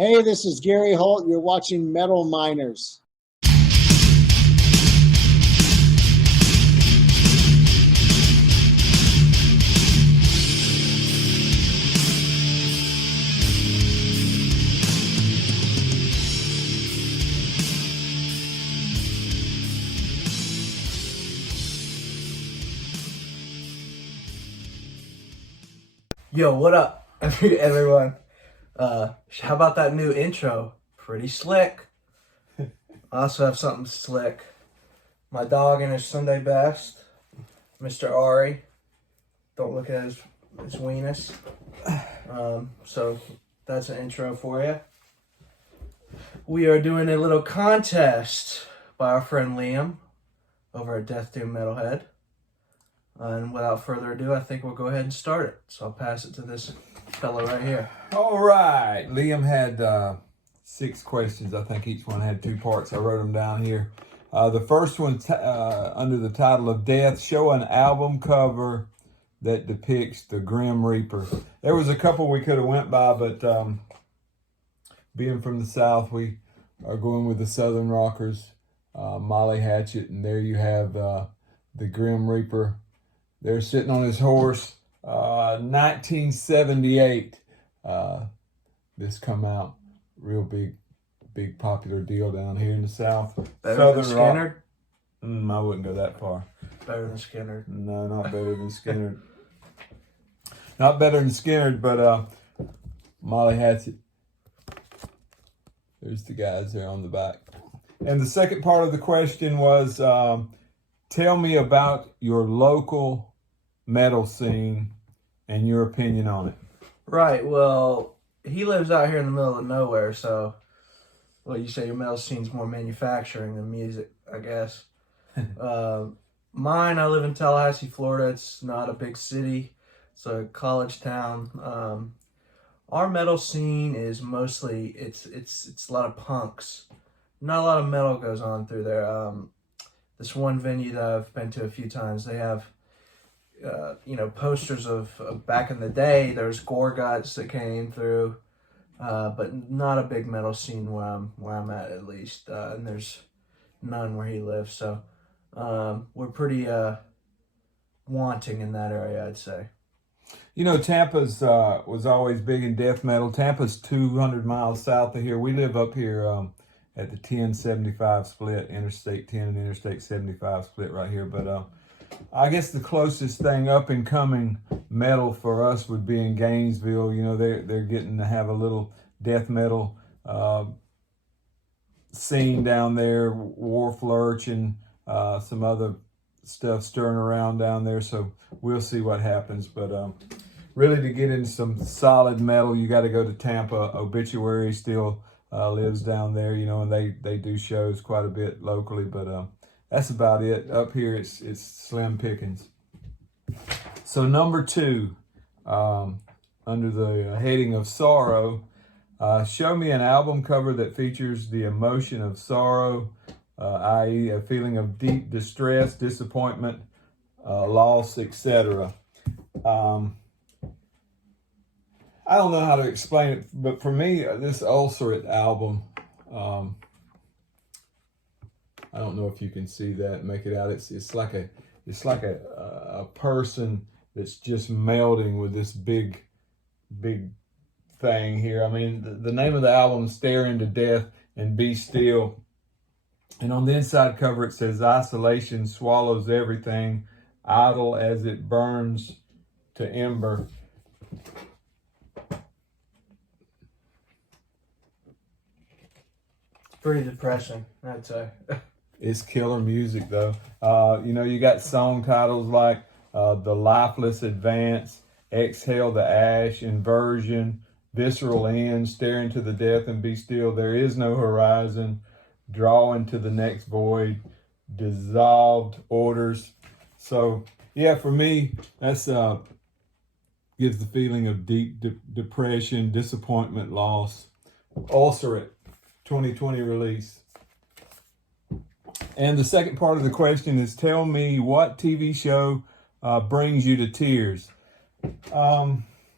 Hey, this is Gary Holt. You're watching Metal Miners. Yo, what up, everyone? How about that new intro? Pretty slick. I also have something slick. My dog in his Sunday best, Mr. Ari. Don't look at his weenus. So that's an intro for you. We are doing a little contest by our friend Liam over at DeathDoomMetalhead. And without further ado, I think we'll go ahead and start it. So I'll pass it to this fellow right here. All right. Liam had 6 questions. I think each one had 2 parts. I wrote them down here. The first one, under the title of Death, show an album cover that depicts the Grim Reaper. There was a couple we could have went by, but being from the South, we are going with the Southern Rockers, Molly Hatchet, and there you have the Grim Reaper. They're sitting on his horse. 1978. This come out real big popular deal down here in the South. Better than Skinner? I wouldn't go that far. Better than Skinner. No, not better than Skinner. Not better than Skinner, but Molly Hatchet. There's the guys there on the back. And the second part of the question was, tell me about your local metal scene and your opinion on it. Right, well, he lives out here in the middle of nowhere, so, well, you say your metal scene's more manufacturing than music, I guess. Mine, I live in Tallahassee, Florida. It's not a big city. It's a college town. Our metal scene is mostly, it's a lot of punks. Not a lot of metal goes on through there. This one venue that I've been to a few times, they have posters of back in the day. There's gore guts that came through, but not a big metal scene where I'm at least. And there's none where he lives, so we're pretty wanting in that area, I'd say. You know, Tampa's was always big in death metal. Tampa's 200 miles south of here. We live up here at the 1075 split, Interstate 10 and Interstate 75 split right here. But I guess the closest thing up and coming metal for us would be in Gainesville. You know, they're getting to have a little death metal scene down there, Wharf Lurch and some other stuff stirring around down there. So we'll see what happens. But really, to get into some solid metal, you got to go to Tampa. Obituary still lives down there, you know, and they do shows quite a bit locally. But that's about it. Up here, it's slim pickings. So number 2, under the heading of sorrow, show me an album cover that features the emotion of sorrow, i.e. a feeling of deep distress, disappointment, loss, etc. I don't know how to explain it, but for me, this Ulcerate album, I don't know if you can see that, make it out. It's like a person that's just melding with this big thing here. I mean, the name of the album is Stare Into Death and Be Still. And on the inside cover, it says, isolation swallows everything, idle as it burns to ember. Pretty depressing, I'd say. It's killer music, though. You know, you got song titles like The Lifeless Advance, Exhale the Ash, Inversion, Visceral End, Stare Into the Death and Be Still, There Is No Horizon, Draw Into the Next Void, Dissolved Orders. So, yeah, for me, that's gives the feeling of deep depression, disappointment, loss. Ulcerate, 2020 release. And the second part of the question is, tell me what TV show brings you to tears.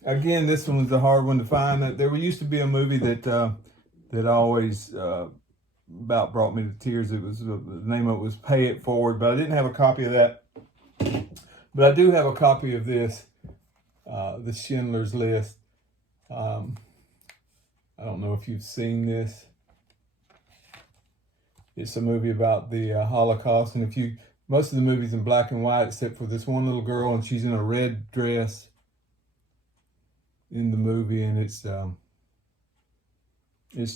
Again, this one was a hard one to find. There used to be a movie that always about brought me to tears. It was the name of it was Pay It Forward, but I didn't have a copy of that. But I do have a copy of this, the Schindler's List. I don't know if you've seen this. It's a movie about the Holocaust, and most of the movie's in black and white except for this one little girl, and she's in a red dress in the movie, and it's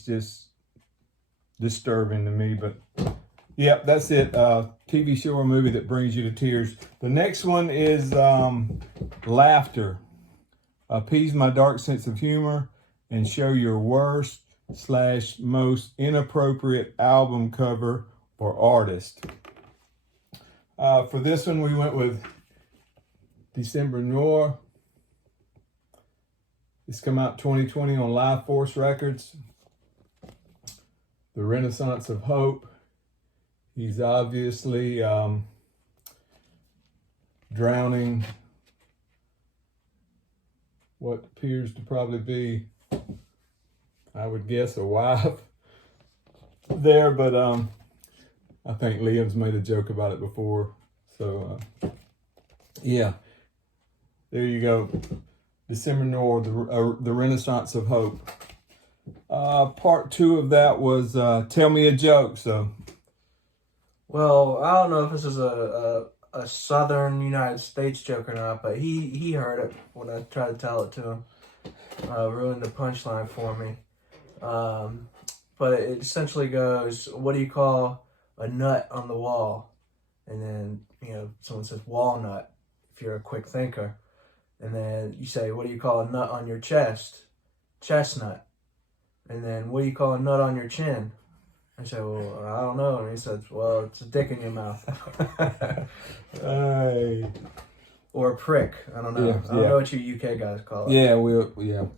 just disturbing to me. But yeah, that's it. TV show or movie that brings you to tears. The next one is laughter. Appease my dark sense of humor and show your worst / most inappropriate album cover or artist. For this one, we went with December Noir. It's come out 2020 on Live Force Records. The Renaissance of Hope. He's obviously drowning what appears to probably be, I would guess, a wife there, but I think Liam's made a joke about it before. So, yeah, there you go. December Noir, the Renaissance of Hope. Part 2 of that was Tell Me a Joke. So, Well, I don't know if this is a southern United States joke or not, but he heard it when I tried to tell it to him. Ruined the punchline for me. But it essentially goes, what do you call a nut on the wall? And then, someone says walnut, if you're a quick thinker. And then you say, what do you call a nut on your chest? Chestnut. And then, what do you call a nut on your chin? I say, well, I don't know. And he says, well, it's a dick in your mouth. Or a prick. I don't know. I don't know what you UK guys call it. Yeah,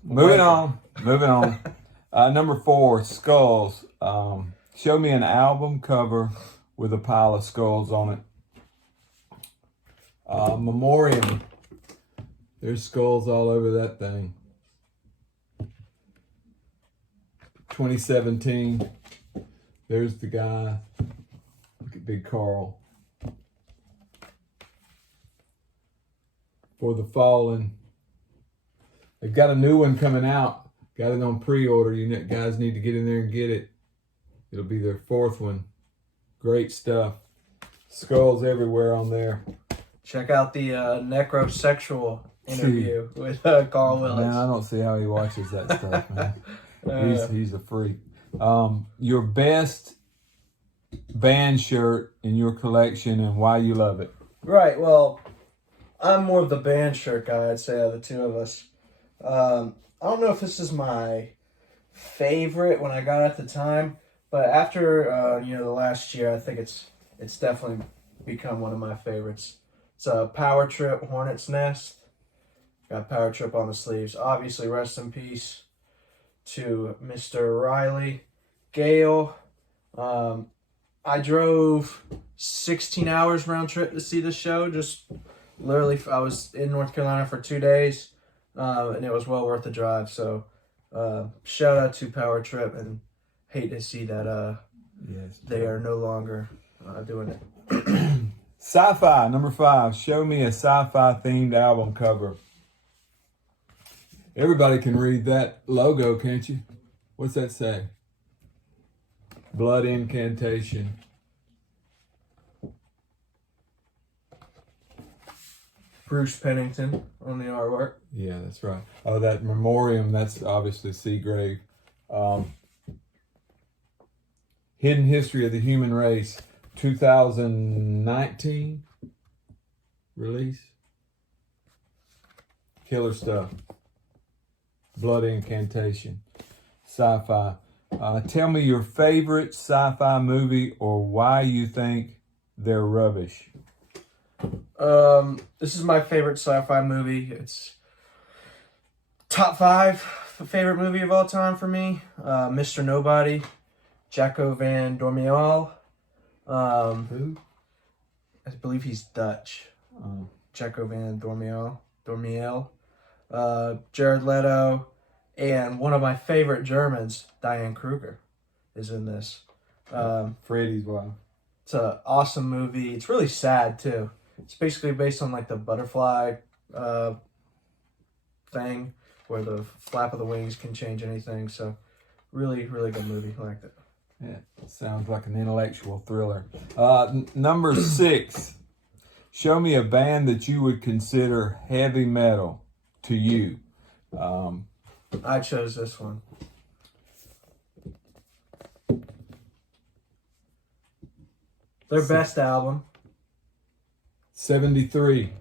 Moving on. Number 4, skulls. Show me an album cover with a pile of skulls on it. Memoriam. There's skulls all over that thing. 2017. There's the guy. Look at Big Carl. For the Fallen. They've got a new one coming out. Got it on pre-order. You guys need to get in there and get it. It'll be their 4th one. Great stuff. Skulls everywhere on there. Check out the necrosexual interview with Carl Willis. Man, I don't see how he watches that stuff, man. He's a freak. Your best band shirt in your collection and why you love it. Right, well, I'm more of the band shirt guy, I'd say, of the two of us. I don't know if this is my favorite when I got it at the time, but after the last year, I think it's definitely become one of my favorites. It's a Power Trip Hornet's Nest. Got Power Trip on the sleeves. Obviously, rest in peace to Mr. Riley Gale. I drove 16 hours round trip to see the show. Just literally, I was in North Carolina for 2 days, and it was well worth the drive. So, shout out to Power Trip, and hate to see that they are no longer doing it. Sci-fi, number 5. Show me a sci-fi themed album cover. Everybody can read that logo, can't you? What's that say? Blood Incantation. Bruce Pennington on the artwork. Yeah, that's right. Oh, that memoriam, that's obviously Seagrave. Hidden History of the Human Race, 2019 release. Killer stuff. Blood Incantation. Sci-fi. Tell me your favorite sci-fi movie or why you think they're rubbish. This is my favorite sci-fi movie. It's top 5 favorite movie of all time for me. Mr. Nobody, Jaco van Dormial. Who? I believe he's Dutch. Jaco van Dormial. Jared Leto, and one of my favorite Germans, Diane Kruger, is in this. Freddy's wife. It's an awesome movie. It's really sad too. It's basically based on like the butterfly thing, where the flap of the wings can change anything. So, really, really good movie. I like that. Yeah, sounds like an intellectual thriller. Number 6. Show me a band that you would consider heavy metal to you. I chose this one. Their best album. 73.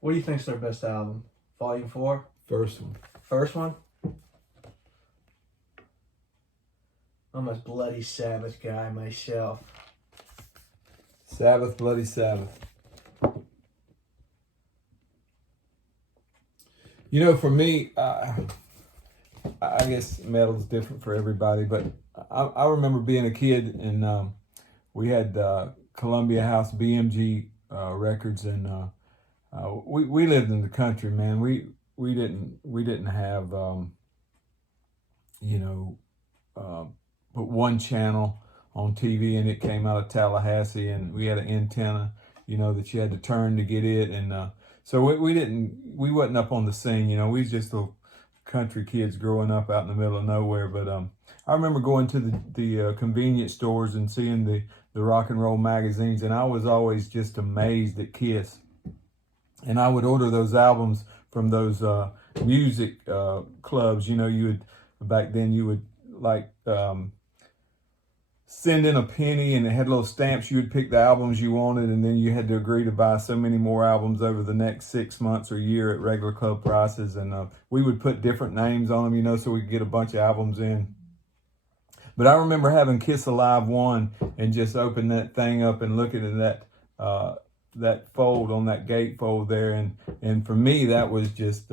What do you think's their best album? Volume 4? First one. First one? I'm a Bloody Sabbath guy myself. Sabbath, Bloody Sabbath. You know, for me, I guess metal's different for everybody, but I remember being a kid and we had Columbia House BMG records, and we lived in the country, man. We didn't have but one channel on TV, and it came out of Tallahassee, and we had an antenna, that you had to turn to get it, and so we wasn't up on the scene, we was just little country kids growing up out in the middle of nowhere. But I remember going to the convenience stores and seeing the rock and roll magazines, and I was always just amazed at Kiss. And I would order those albums from those music clubs. Back then you would like send in a penny, and it had little stamps. You would pick the albums you wanted, and then you had to agree to buy so many more albums over the next 6 months or year at regular club prices. And we would put different names on them, so we could get a bunch of albums in. But I remember having Kiss Alive 1 and just open that thing up and looking at that fold on that gatefold there. And for me, that was just,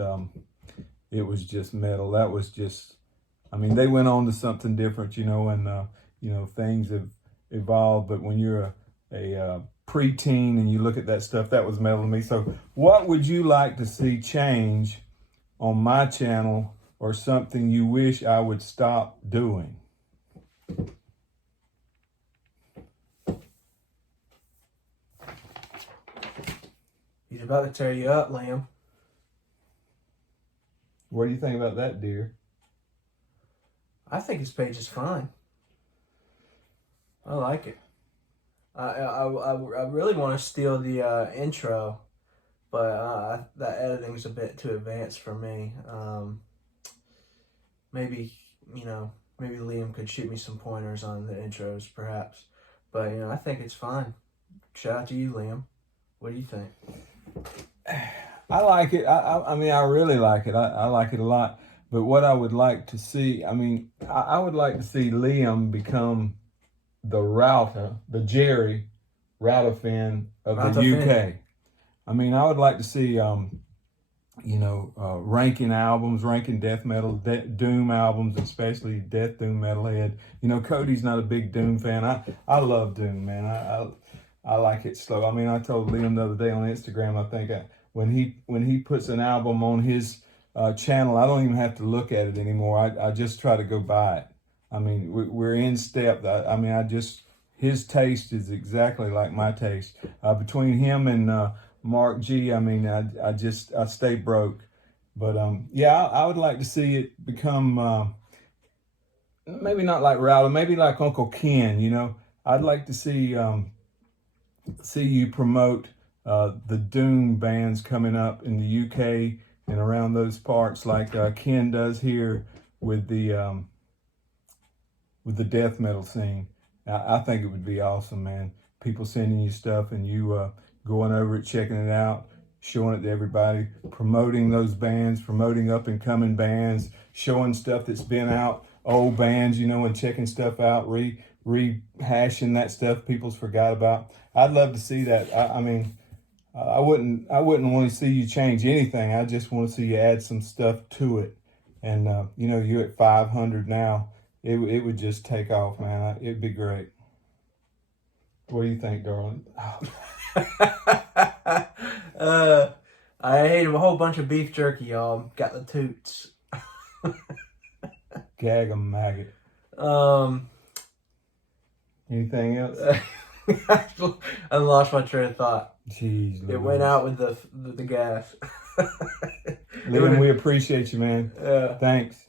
it was just metal. That was just, they went on to something different, and, things have evolved. But when you're a preteen and you look at that stuff, that was metal to me. So what would you like to see change on my channel, or something you wish I would stop doing? He's about to tear you up, Liam. What do you think about that, dear? I think his page is fine. I like it. I really want to steal the intro, but that editing's a bit too advanced for me. Maybe Liam could shoot me some pointers on the intros, perhaps. But I think it's fine. Shout out to you, Liam. What do you think? I like it. I really like it. I like it a lot. But what I would like to see, I would like to see Liam become the Jerry Router-Finn of the UK. I would like to see, ranking albums, ranking death metal, Doom albums, especially DeathDoomMetalhead. Cody's not a big Doom fan. I love Doom, man. I like it slow. I told Liam the other day on Instagram, I think when he puts an album on his channel, I don't even have to look at it anymore. I just try to go by it. We're in step. His taste is exactly like my taste. Between him and Mark G, I stay broke. But I would like to see it become maybe not like Rowdy, maybe like Uncle Ken. I'd like to see you promote the Doom bands coming up in the UK and around those parts, like Ken does here with the death metal scene. I think it would be awesome, man. People sending you stuff and you going over it, checking it out, showing it to everybody, promoting those bands, promoting up and coming bands, showing stuff that's been out, old bands, and checking stuff out, rehashing that stuff people's forgot about. I'd love to see that. I wouldn't want to see you change anything. I just want to see you add some stuff to it. And you're at 500 now. It would just take off, man. It'd be great. What do you think, darling? I ate a whole bunch of beef jerky, y'all. Got the toots. Gag 'em, maggot. Um, Anything else? I lost my train of thought. Jeez, It went out with the gas. Liam, we appreciate you, man. Yeah. Thanks.